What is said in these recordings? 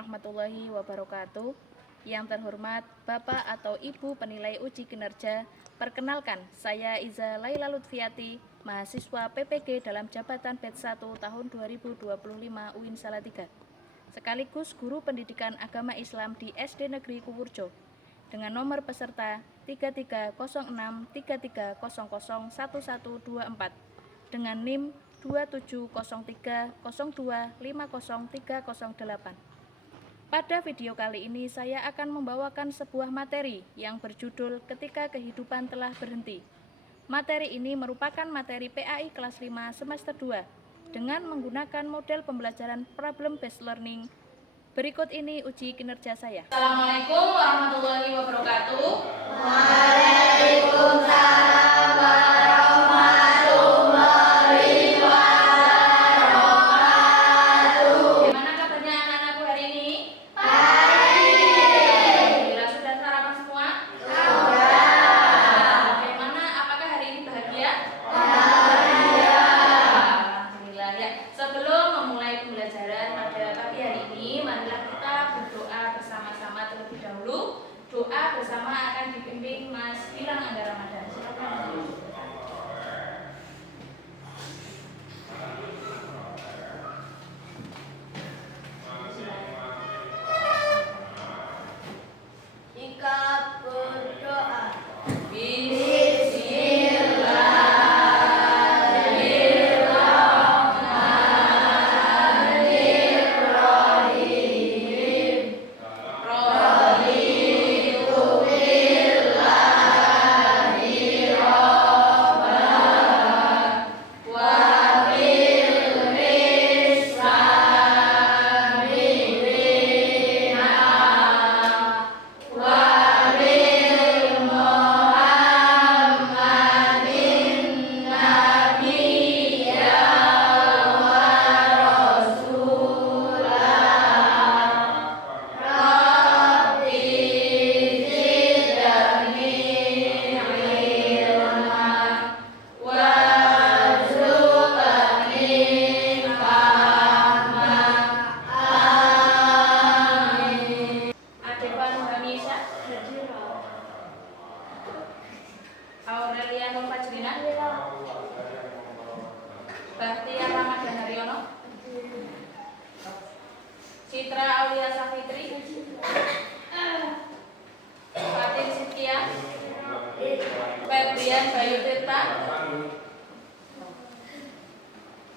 warahmatullahi wabarakatuh. Yang terhormat Bapak atau Ibu penilai uji kinerja, perkenalkan saya Iza Laila Lutfiati, mahasiswa PPG dalam jabatan Batch 1 tahun 2025 UIN Salatiga, sekaligus guru pendidikan agama Islam di SD Negeri Kuwurjo, dengan nomor peserta 330633001124 dengan NIM 270302503008. Pada video kali ini saya akan membawakan sebuah materi yang berjudul Ketika Kehidupan Telah Berhenti. Materi ini merupakan materi PAI kelas 5 semester 2 dengan menggunakan model pembelajaran problem based learning. Berikut ini uji kinerja saya. Assalamualaikum warahmatullahi wabarakatuh. Waalaikumsalam warahmatullahi wabarakatuh. Gimana kabarnya anak-anakku hari ini? Baik. Bila sudah sarapan semua? Sudah. Bagaimana? Apakah hari ini bahagia? Bahagia. Alhamdulillah ya. Sebelum memulai pembelajaran pada pagi hari ini, marilah kita berdoa bersama-sama terlebih dahulu. Doa bersama akan dipimpin Mas Gilang Angga Ramadan. Silakan. Jika berdoa. Aurelia Nur Fajrina, Bahtia Ramadan Haryono, Citra Aulia Safitri, Fatin Sitkia, Febrian Bayu Tirta,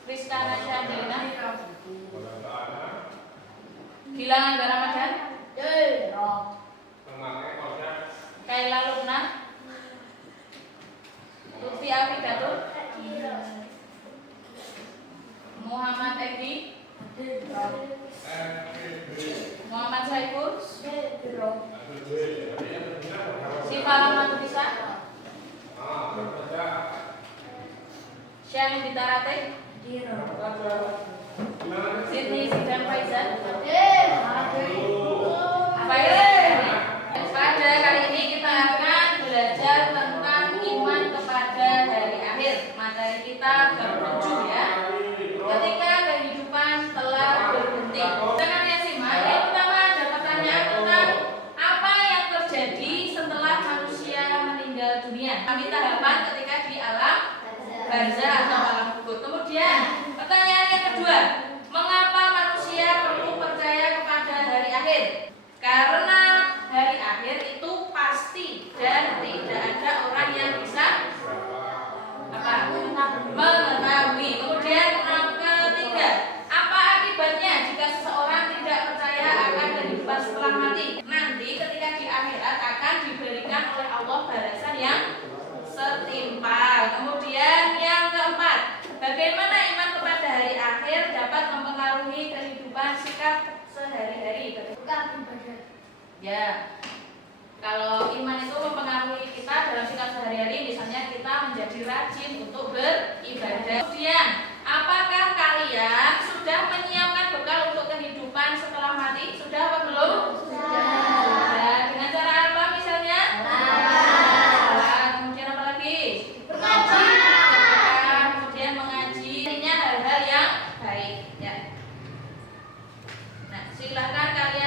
Rizka Nasya Angelina, Gilang Angga Ramadan, Kaila Lubna, Lutfi Afidatul, Muhammad Edi, Muhammad Saiful, Siva Rahmatulisa, Syahid Bitarate, Sydney Sidang Faizan. Pada kali ini kita akan belajar tentang iman kepada hari akhir. Materi kita ke-7 ya. Ketika kehidupan telah berhenti. Silakan ya simak. Yang pertama ada pertanyaan tentang apa yang terjadi setelah manusia meninggal dunia. Kami tahapan ketika di alam barzah atau alam kubur. Kemudian pertanyaan yang kedua, mengapa manusia perlu percaya kepada hari akhir? Karena hari akhir itu pasti dan tidak ada orang yang bisa mengetahui. Kemudian yang ketiga, apa akibatnya jika seseorang tidak percaya akan kehidupan setelah mati? Nanti ketika di akhirat akan diberikan oleh Allah balasan yang setimpal. Kemudian yang keempat, bagaimana iman kepada hari akhir dapat mempengaruhi kehidupan sikap sehari-hari? Ya, kalau iman itu mempengaruhi kita dalam sikap sehari-hari, misalnya kita menjadi rajin untuk beribadah. Kemudian, apakah kalian sudah menyiapkan bekal untuk kehidupan setelah mati? Sudah apa belum? Sudah. Dengan cara apa misalnya? Kemudian apa lagi? Mengaji. Kemudian mengaji. Intinya hal-hal yang baik. Ya. Nah, silahkan kalian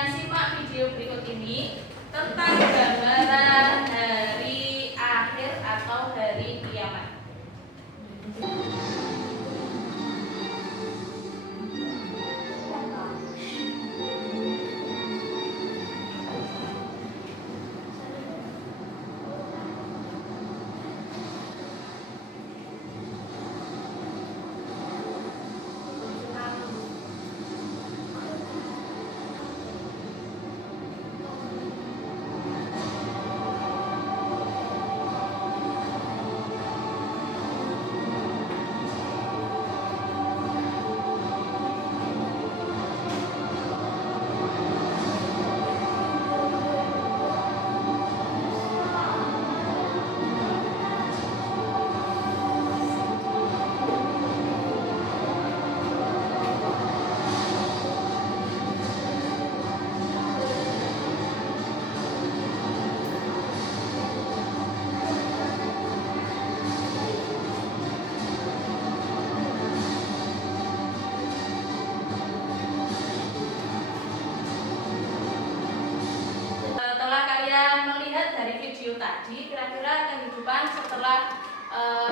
kira-kira kehidupan setelah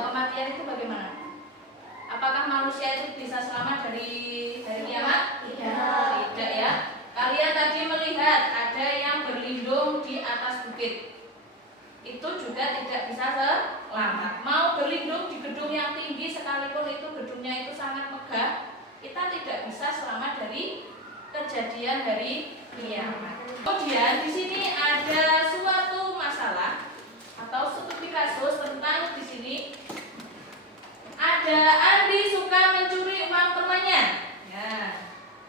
kematian itu bagaimana? Apakah manusia itu bisa selamat dari kiamat? Tidak ya. Kalian tadi melihat ada yang berlindung di atas bukit. Itu juga tidak bisa selamat. Mau berlindung di gedung yang tinggi sekalipun itu gedungnya itu sangat megah, kita tidak bisa selamat dari kejadian dari kiamat. Kemudian di sini ada suatu masalah atau studi kasus tentang di sini ada Andi suka mencuri uang temannya. Ya.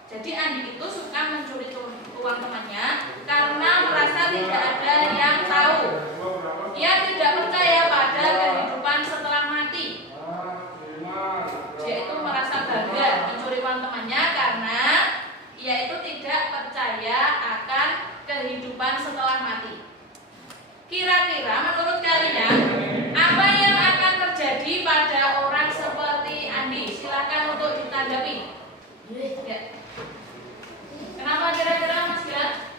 Jadi Andi itu suka mencuri uang temannya karena merasa tidak ada yang tahu. Ia tidak percaya pada kehidupan setelah mati. Dia itu merasa bangga mencuri uang temannya karena ia itu tidak percaya akan kehidupan setelah mati. Kira-kira menurut kalian apa yang akan terjadi pada orang seperti Andi? Silakan untuk ditanggapi. Ya. Kenapa kira-kira Mas Gilang?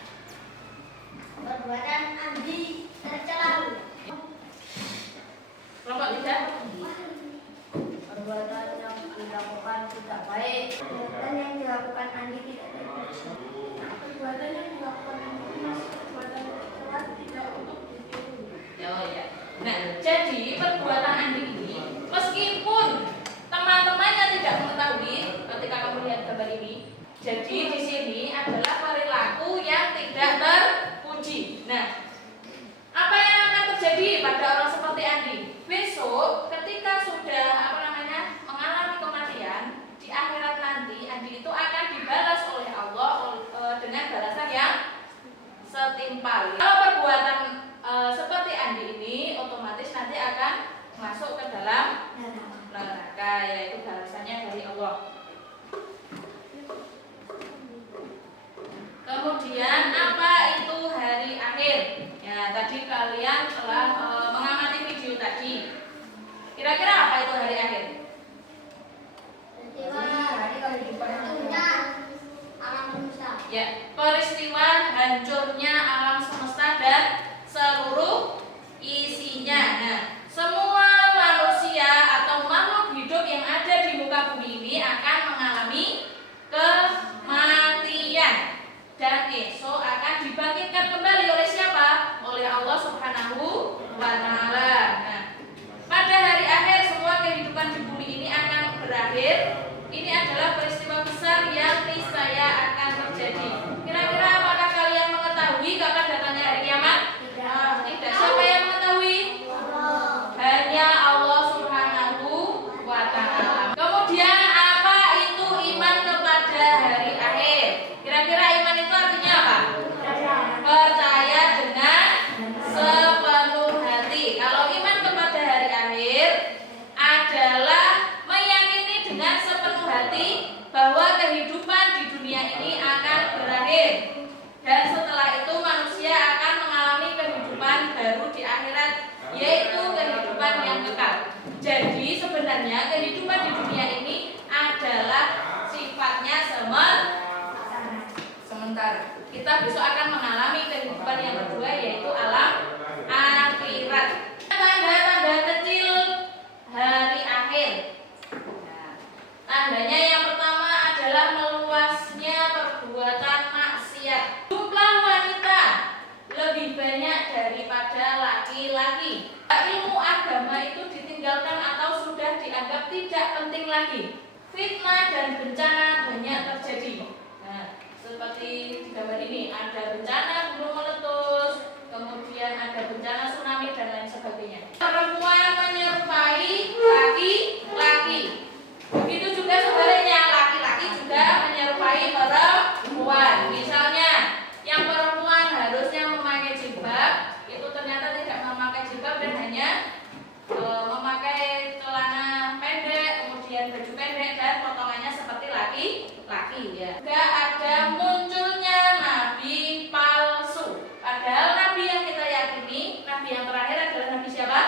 Perbuatan Andi tercela. Kelompok 3. Perbuatan yang dilakukan tidak baik. Perbuatan yang dilakukan Andi tidak baik. Perbuatan yang dilakukan Andi masih perbuatan tercela, tidak untuk ditiru. Oh ya. Nah, jadi perbuatan Andi ini meskipun teman-temannya tidak mengetahui ketika kamu lihat gambar ini, jadi di sini adalah perilaku yang tidak terpuji. Nah, apa yang akan terjadi pada orang seperti Andi? Besok ketika sudah mengalami kematian di akhirat nanti, Andi itu akan dibalas oleh Allah dengan balasan yang setimpal. Kalau perbuatan seperti Andi ini otomatis nanti akan masuk ke dalam neraka, yaitu balasannya dari Allah. Kemudian apa itu hari akhir? Ya, tadi kalian telah mengamati video tadi. Kira-kira apa itu hari akhir? Peristiwa hari kehidupan dunia alam semesta. Ya, peristiwa hancurnya alam semesta dan seluruh isinya. Nah, semua manusia atau makhluk hidup yang ada di muka bumi ini akan mengalami kematian dan esok akan dibangkitkan kembali oleh siapa? Oleh Allah Subhanahu wa Ta'ala. Nah, pada hari akhir semua kehidupan di bumi ini akan berakhir. Ini adalah peristiwa besar yang niscaya akan terjadi. Kira-kira apakah kalian mengetahui kapan datangnya hari kiamat? Tidak. Siapa yang mengetahui? Hanya Allah Subhanahu wa Ta'ala. Kemudian apa itu iman kepada hari akhir? Kira-kira iman itu artinya apa? Percaya dengan sepenuh hati. Kalau iman kepada hari akhir adalah meyakini dengan sepenuh hati bahwa kehidupan di dunia ini akan berakhir. Dan setelah itu manusia akan mengalami kehidupan baru di akhirat, yaitu kehidupan yang kekal. Jadi sebenarnya kehidupan di dunia ini adalah sifatnya sementara. Kita besok akan mengalami kehidupan yang kedua, yaitu alam akhirat. Tanda-tanda kecil hari akhir. Nah, tandanya yang pertama adalah meluasnya perbuatan maksiat. Jumlah wanita lebih banyak daripada laki-laki. Ilmu agama itu ditinggalkan atau sudah dianggap tidak penting lagi. Fitnah dan bencana banyak terjadi. Nah, seperti di gambar ini ada bencana gunung meletus, kemudian ada bencana tsunami dan lain sebagainya. Perempuan menyerupai laki-laki. Begitu juga sebaliknya, laki-laki juga menyerupai perempuan. Misalnya, yang perempuan harusnya memakai jilbab, itu ternyata tidak memakai jilbab dan hanya memakai celana pendek, kemudian baju pendek dan potongannya seperti laki-laki ya. Juga ada munculnya nabi palsu. Padahal nabi yang kita yakini, nabi yang terakhir adalah nabi siapa?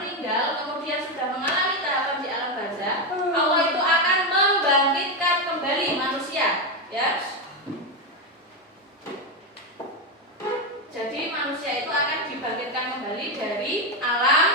meninggal, kemudian sudah mengalami tahapan di alam barzah, Allah itu akan membangkitkan kembali manusia, ya. Jadi manusia itu akan dibangkitkan kembali dari alam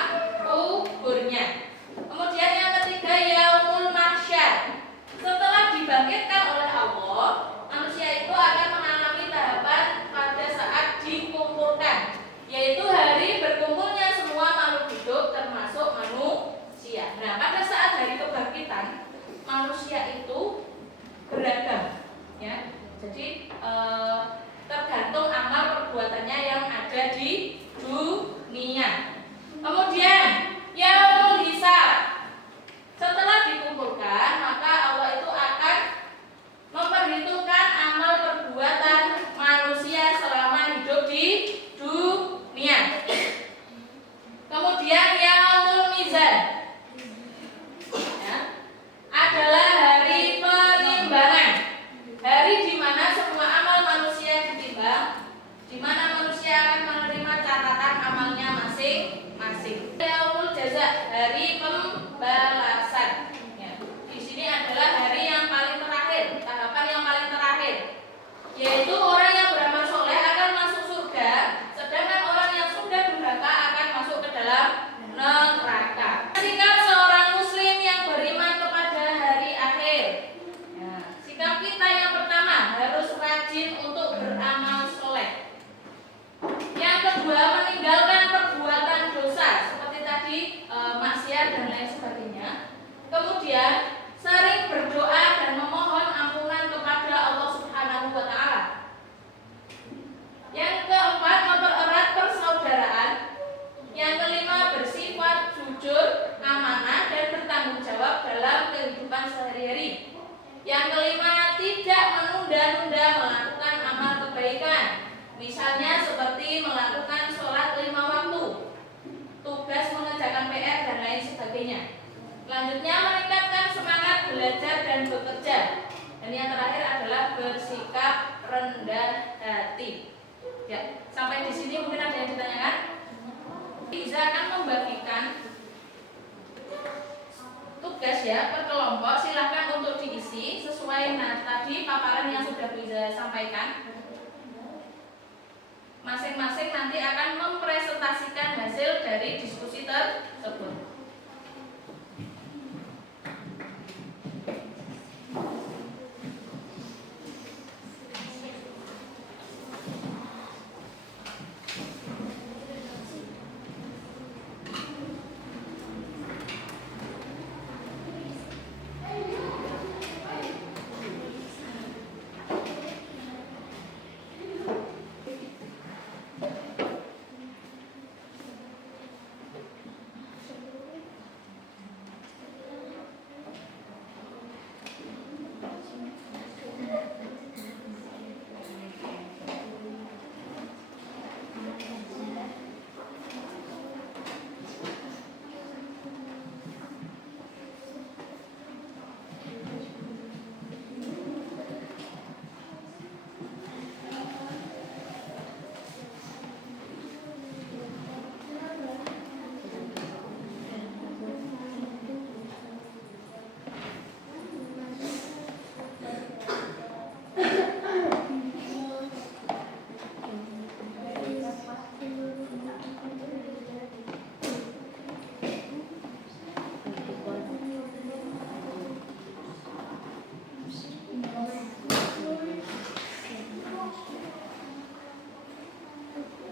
kuburnya. Kemudian yang ketiga, yaumul mahsyar. Setelah dibangkitkan oleh Allah, manusia itu akan mengalami tahapan pada saat dikumpulkan, yaitu hari berkumpulnya semua makhluk hidup termasuk manusia. Nah, pada saat hari kebangkitan, manusia itu beragam, ya. Jadi tergantung amal perbuatannya yang ada di dunia. Kemudian yaumul hisab. Setelah dikumpulkan, maka Allah itu akan memperhitungkan amal perbuatan manusia selama hidup di dunia. Kemudian yaumul mizan, ya, adalah hari penimbangan. Hari di mana semua amal manusia ditimbang, di mana manusia akan menerima catatan amalnya masing-masing. Yaumul jaza, hari pembalasan. Ya. Di sini adalah hari yang paling terakhir, tahapan yang paling terakhir, yaitu orang yang beramal soleh akan masuk surga, sedangkan orang yang sudah durhaka akan masuk ke dalam neraka. Sikap seorang muslim yang beriman kepada hari akhir. Ya. Sikap kita yang pertama harus rajin untuk beramal soleh. Yang kedua, meninggalkan perbuatan dosa seperti tadi maksiat dan lain sebagainya. Kemudian sering berdoa dan memohon ampunan kepada Allah Subhanahu wa taala. Yang keempat, mempererat persaudaraan. Yang kelima, bersifat jujur, amanah dan bertanggung jawab dalam kehidupan sehari-hari. Yang kelima, tidak menunda-nunda melakukan amal kebaikan. Misalnya seperti melakukan sholat 5 waktu, tugas mengerjakan PR dan lain sebagainya. Selanjutnya, meningkatkan semangat belajar dan bekerja. Dan yang terakhir adalah bersikap rendah hati. Ya, sampai di sini mungkin ada yang ditanyakan. Bisa akan membagikan tugas ya per kelompok. Silakan untuk diisi sesuai tadi paparan yang sudah bisa sampaikan. Masing-masing nanti akan mempresentasikan hasil dari diskusi tersebut.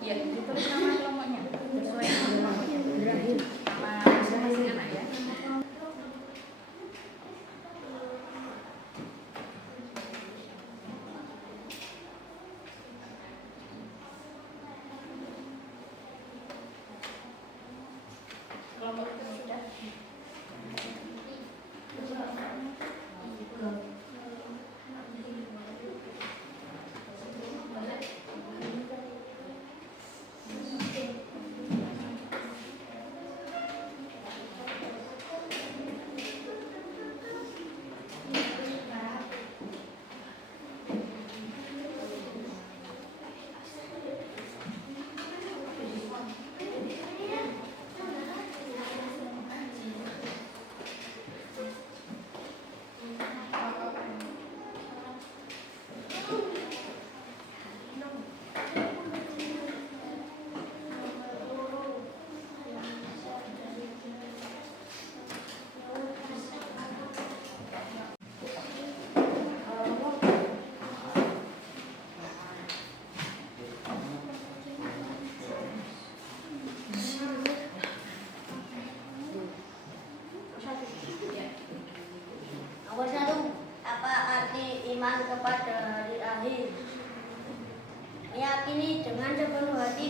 Ya, ditulis nama kelompoknya sesuai nama kelompoknya. Nama masing-masing anak ya. Kelompok itu sudah.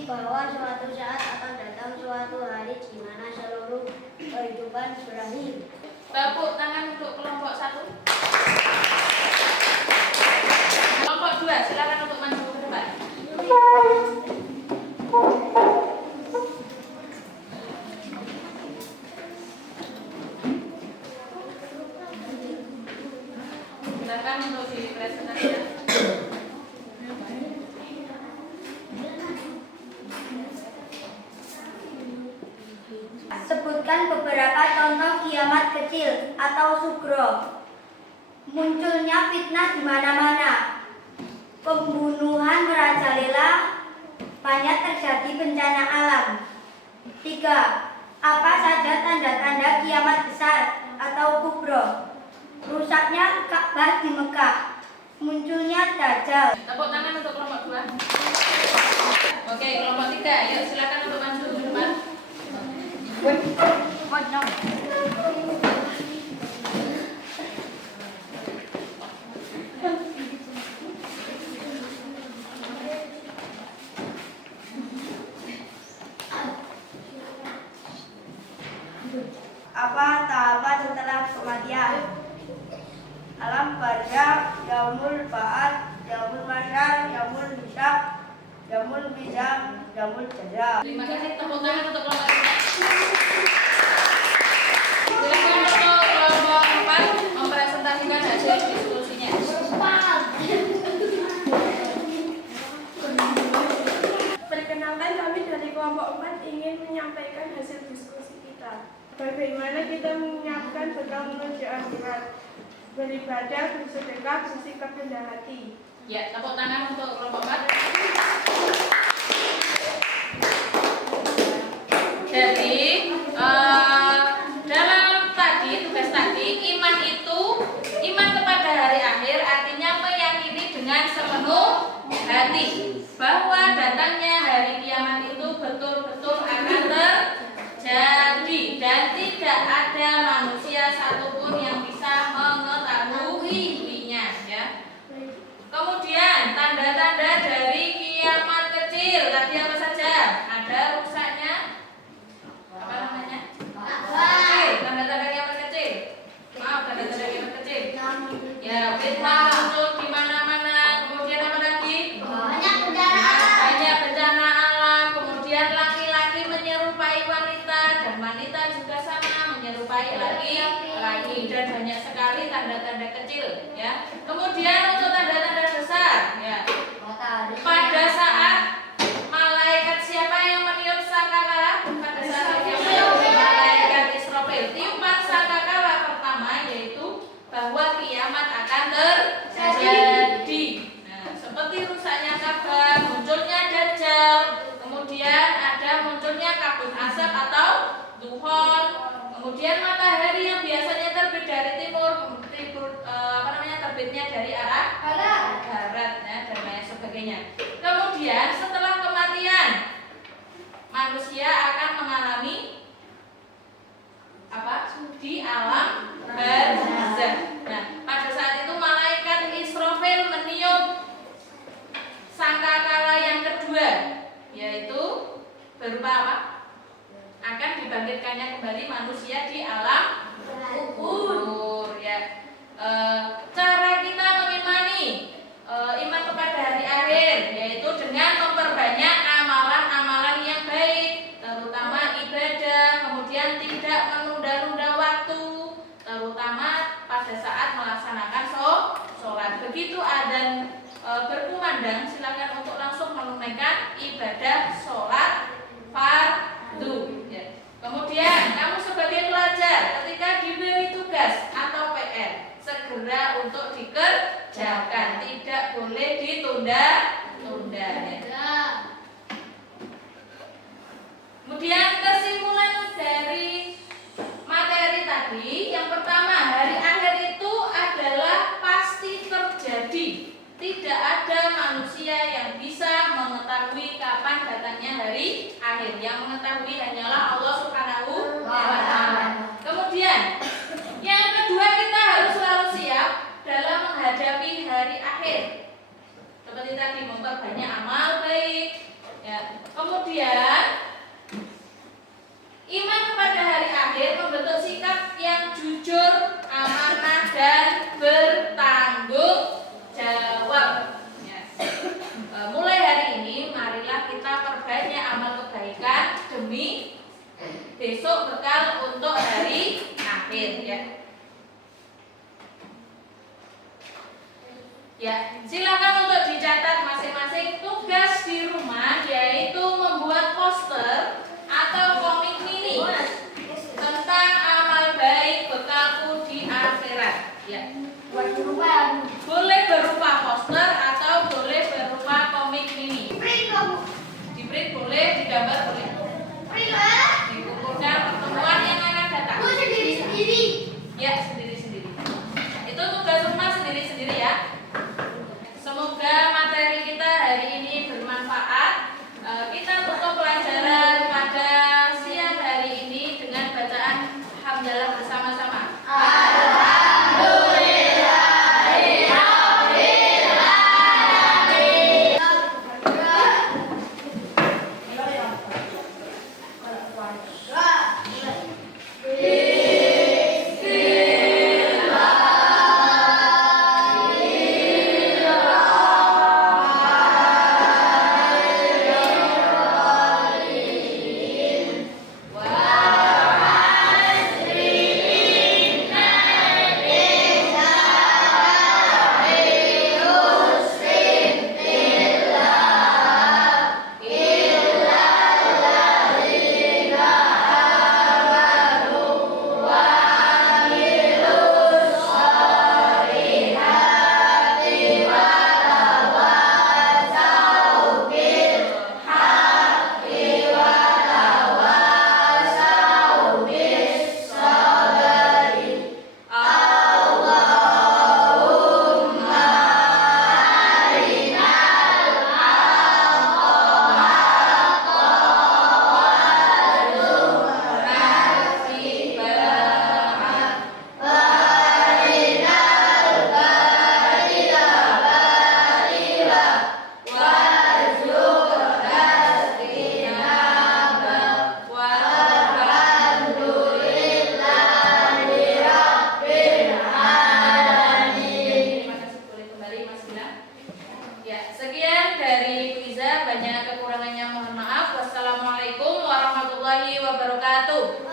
bahwa suatu saat akan datang suatu hari di mana seluruh kehidupan berakhir. Tepuk tangan untuk kelompok 1. Kelompok 2, silakan untuk maju ke depan. Silakan untuk dipresentasikan. Sebutkan beberapa contoh kiamat kecil atau sugro. Munculnya fitnah di mana-mana. Pembunuhan merajalela, banyak terjadi bencana alam. 3. Apa saja tanda-tanda kiamat besar atau kubro? Rusaknya Ka'bah di Mekah, munculnya Dajjal. Tepuk tangan untuk kelompok 2. Oke, kelompok 3, yuk silakan untuk maju ke depan. Apa tahapan setelah kematian? Alam barzakh, yaumul ba'ats, yaumul masyar, yaumul hisab, yaumul mizan, yaumul jaza. Terima kasih, tepuk tangan untuk kelompok 3. Silakan untuk kelompok 4 mempresentasikan hasil diskusinya. Perkenalkan, kami dari kelompok 4 ingin menyampaikan hasil diskusi kita. Bagaimana kita menyiapkan bekal menuju akhirat, beribadah, bersedekah, bersikap rendah hati. Ya, tepuk tangan untuk kelompok 4. Jadi, dalam tugas tadi, iman kepada hari akhir artinya meyakini dengan sepenuh hati bahwa datangnya hari kiamat itu betul-betul akan terjadi dan tidak ada manusia satupun yang bisa mengetahuinya, ya. Kemudian tanda-tanda dari kiamat kecil tadi apa saja? Ada rusaknya apa namanya? Kecil. Tanda-tanda kiamat kecil. Maaf, tanda-tanda kiamat kecil. Ya, fitnah muncul di mana-mana. Kemudian apa lagi? Banyak bencana alam. Kemudian laki-laki menyerupai wanita dan wanita juga sama menyerupai laki-laki, dan banyak sekali tanda-tanda kecil, ya. Kemudian untuk tanda-tanda besar, ya. Pada saat malaikat siapa yang meniup sangkakala? Pada saat yang meniup malaikat Israfil. Tiupan sangkakala pertama yaitu bahwa kiamat akan terjadi. Nah, seperti rusaknya Ka'bah, munculnya Dajjal, kemudian ada munculnya kabut asap atau duhon, kemudian matahari yang biasanya terbit dari timur, terbitnya dari arah barat, ya, dan lain sebagainya. Kemudian setelah kematian, manusia akan mengalami apa? Di alam barzakh. Nah, pada saat itu malaikat Israfil meniup sangkakala yang kedua, yaitu berupa apa? Akan dibangkitkannya kembali manusia di alam kubur, ya. Cara kita mengimani iman kepada hari akhir yaitu dengan memperbanyak amalan-amalan yang baik, terutama ibadah, kemudian tidak menunda-nunda waktu, terutama pada saat melaksanakan sholat. Begitu adzan berkumandang, silakan untuk langsung menunaikan ibadah sholat fardu, ya. Kemudian kamu sebagai pelajar ketika diberi tugas atau PR, segera untuk dikerjakan, tidak boleh ditunda-tunda, ya. Kemudian kesimpulan dari materi tadi, yang pertama, hari akhir itu adalah pasti terjadi. Tidak ada manusia yang bisa mengetahui kapan datangnya hari akhir. Yang mengetahui hanyalah Allah Subhanahu wa Ta'ala. Kemudian yang kedua, kita harus selalu siap dalam menghadapi hari akhir. Seperti tadi, memperbanyak amal baik, ya. Kemudian besok bekal untuk hari akhir ya. Ya, silakan untuk dicatat masing-masing tugas di rumah, yaitu membuat poster atau komik mini tentang amal baik bekalku di akhirat. Ya. Boleh berupa poster atau boleh berupa komik mini. Di print boleh, digambar boleh. Dikumpulkan pertemuan yang akan datang. Ya, sendiri-sendiri. Itu tugas rumah sendiri-sendiri ya. Semoga materi kita hari ini bermanfaat. Kita tutup pelajaran pada siang hari ini dengan bacaan hamdalah bersama-sama. Sekian dari Bu Iza, banyak kekurangannya mohon maaf. Wassalamualaikum warahmatullahi wabarakatuh.